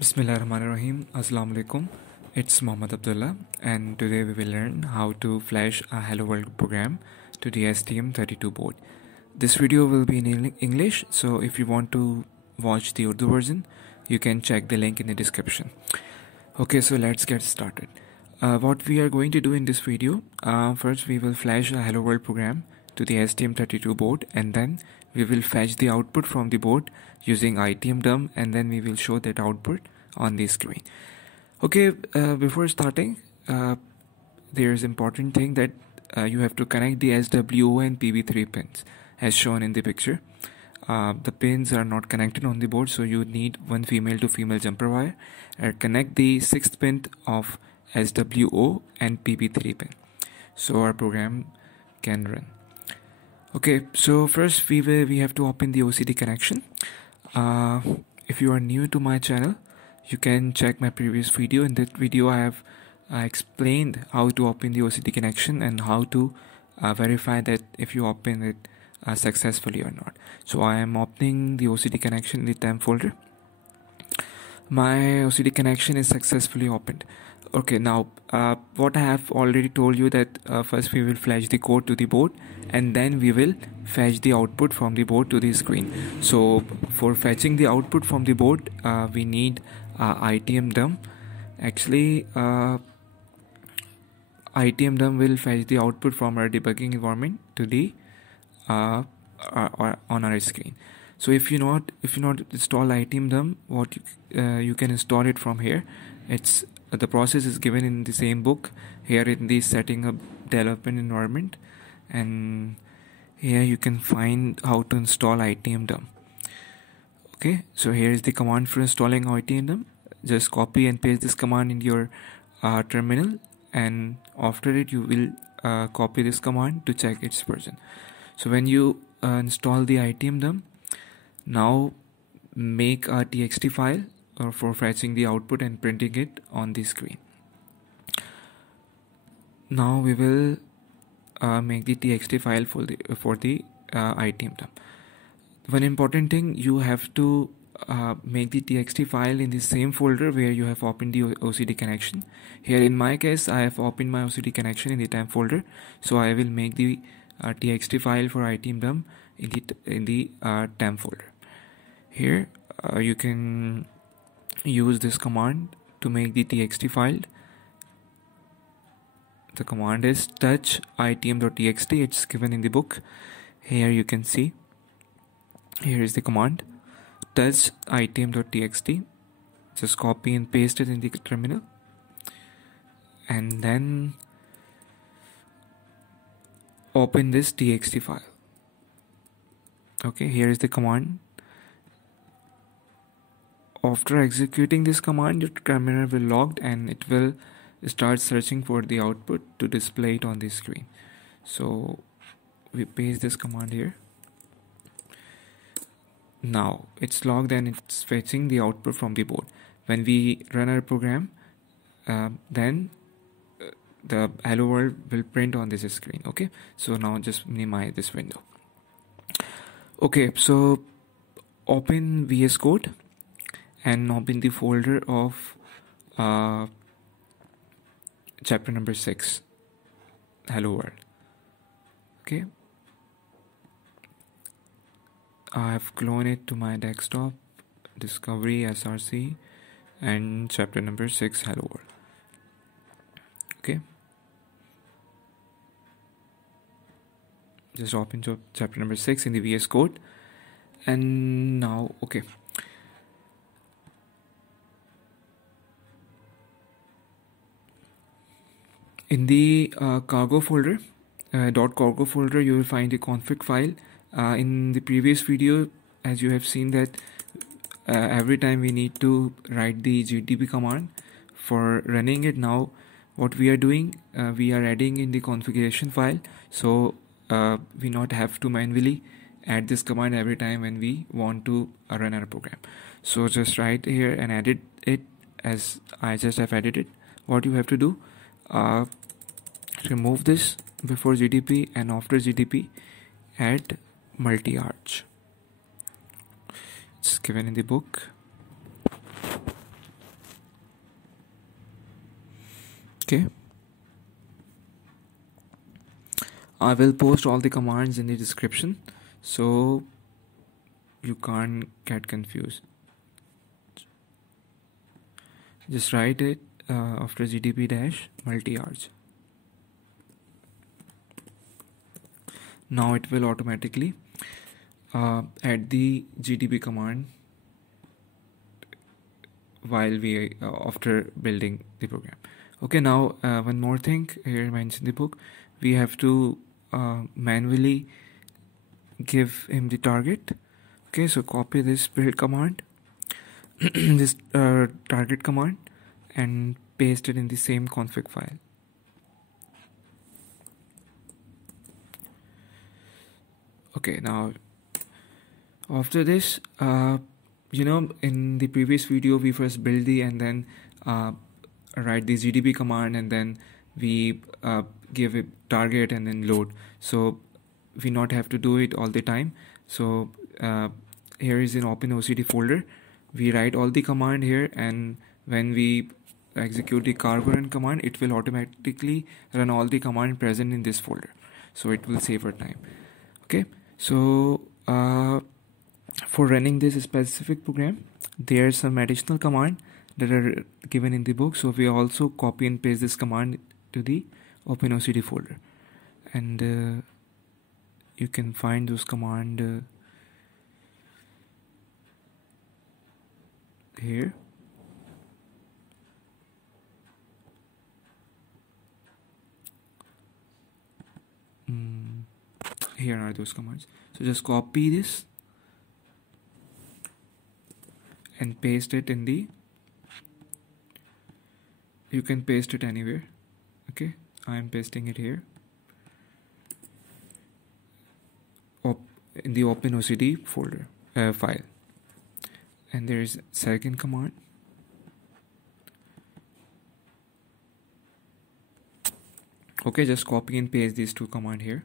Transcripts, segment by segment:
Bismillahirrahmanirrahim. Assalamu alaikum. It's Muhammad Abdullah, and today we will learn how to flash a Hello World program to the STM32 board. This video will be in English, so if you want to watch the Urdu version, you can check the link in the description. Okay, so let's get started. What we are going to do in this video, first we will flash a Hello World program to the STM32 board, and then we will fetch the output from the board using itm.txt, and then we will show that output on the screen. Okay, before starting, there is important thing that you have to connect the SWO and PB3 pins as shown in the picture. The pins are not connected on the board, so you need one female to female jumper wire and connect the 6th pin of SWO and PB3 pin so our program can run. Okay, so first we have to open the OCD connection. If you are new to my channel, you can check my previous video. In that video I have explained how to open the OCD connection and how to verify that if you open it successfully or not. So I am opening the OCD connection in the temp folder. My OCD connection is successfully opened. Okay, now what I have already told you that first we will flash the code to the board, and then we will fetch the output from the board to the screen. So for fetching the output from the board, we need itm.txt. Actually, itm.txt will fetch the output from our debugging environment to the on our screen. So if you not install itm.txt, what you can install it from here. It's the process is given in the same book here in the setting up development environment, and here you can find how to install itm.txt. Okay, so here is the command for installing itm.txt. Just copy and paste this command in your terminal, and after it you will copy this command to check its version. So when you install the itm.txt, now make a txt file for fetching the output and printing it on the screen. Now we will make the txt file for the itm.txt. One important thing, you have to make the txt file in the same folder where you have opened the OCD connection. Here in my case, I have opened my OCD connection in the temp folder, so I will make the txt file for itm.txt in the temp folder. Here you can use this command to make the txt file. The command is touch itm.txt. It's given in the book. Here you can see, here is the command, touch itm.txt. Just copy and paste it in the terminal, and then open this txt file. Okay, here is the command. After executing this command, your terminal will logged and it will start searching for the output to display it on the screen. So we paste this command here. Now it's logged and it's fetching the output from the board. When we run our program, then the hello world will print on this screen. Okay, so now just minimize this window. Okay, so open VS Code and open the folder of chapter number 6, Hello World. Okay, I have cloned it to my desktop, Discovery SRC, and chapter number 6, Hello World. Okay, just open chapter number 6 in the VS Code, and now okay. In the cargo folder, .cargo folder, you will find the config file. In the previous video, as you have seen that every time we need to write the gdb command for running it. Now what we are doing, we are adding in the configuration file, so we not have to manually add this command every time when we want to run our program. So just write here and edit it as I just have edited. What you have to do, remove this before gdb, and after gdb add multi-arch. It's given in the book. Okay, I will post all the commands in the description so you can't get confused. Just write it after gdb-multiarch. Now it will automatically add the gdb command while we after building the program. Okay, now one more thing here mentioned in the book, we have to manually give him the target. Okay, so copy this build command this target command and paste it in the same config file. Okay, now after this, in the previous video we first build the and then write the gdb command, and then we give it target and then load, so we not have to do it all the time. So here is an Openocd folder, we write all the command here, and when we execute the cargo run command, it will automatically run all the command present in this folder, so it will save our time. Okay, so for running this specific program, there are some additional command that are given in the book, so we also copy and paste this command to the Openocd folder, and you can find those command here. Here are those commands, so just copy this and paste it in the, you can paste it anywhere. Okay, I am pasting it here in the Openocd folder file, and there is second command. Okay, just copy and paste these two commands here.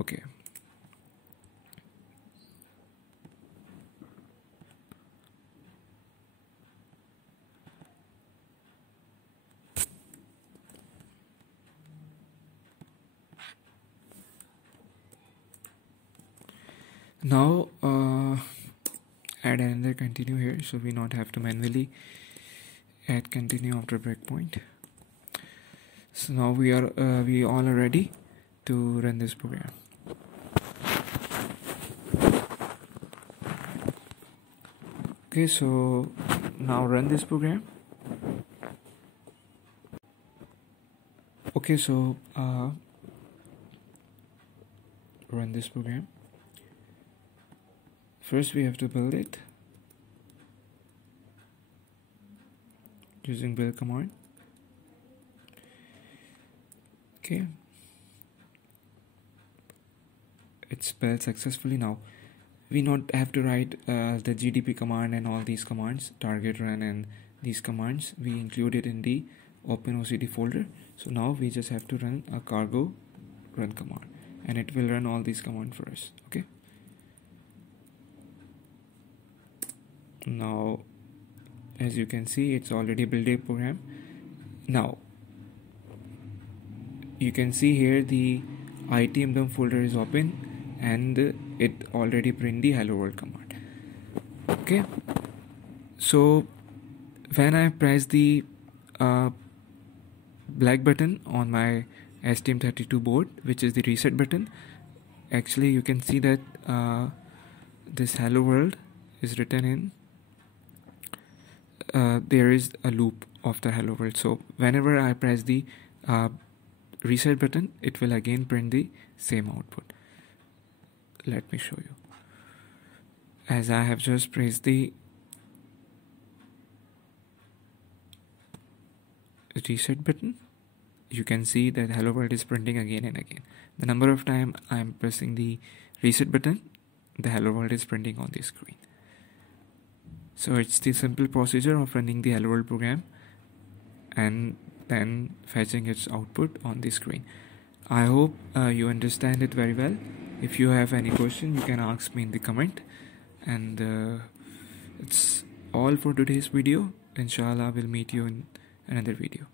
Okay, now add another continue here, so we not have to manually add continue after breakpoint. So now we all are ready to run this program. Okay, so now run this program. Okay, so run this program. First we have to build it using build command. Okay, it's built successfully. Now we not have to write the gdb command and all these commands, target run and these commands, we included in the Openocd folder. So now we just have to run a cargo run command, and it will run all these commands for us. Okay, now as you can see, it's already built a program. Now you can see here the itm folder is open, and it already print the hello world command. Okay, so when I press the black button on my STM32 board, which is the reset button, actually you can see that this hello world is written in there is a loop of the hello world. So whenever I press the reset button, it will again print the same output. Let me show you. As I have just pressed the reset button, you can see that hello world is printing again and again. The number of time I am pressing the reset button, the hello world is printing on the screen. So it's the simple procedure of running the hello world program and then fetching its output on the screen. I hope you understand it very well. If you have any question, you can ask me in the comment, and it's all for today's video. Inshallah, we'll meet you in another video.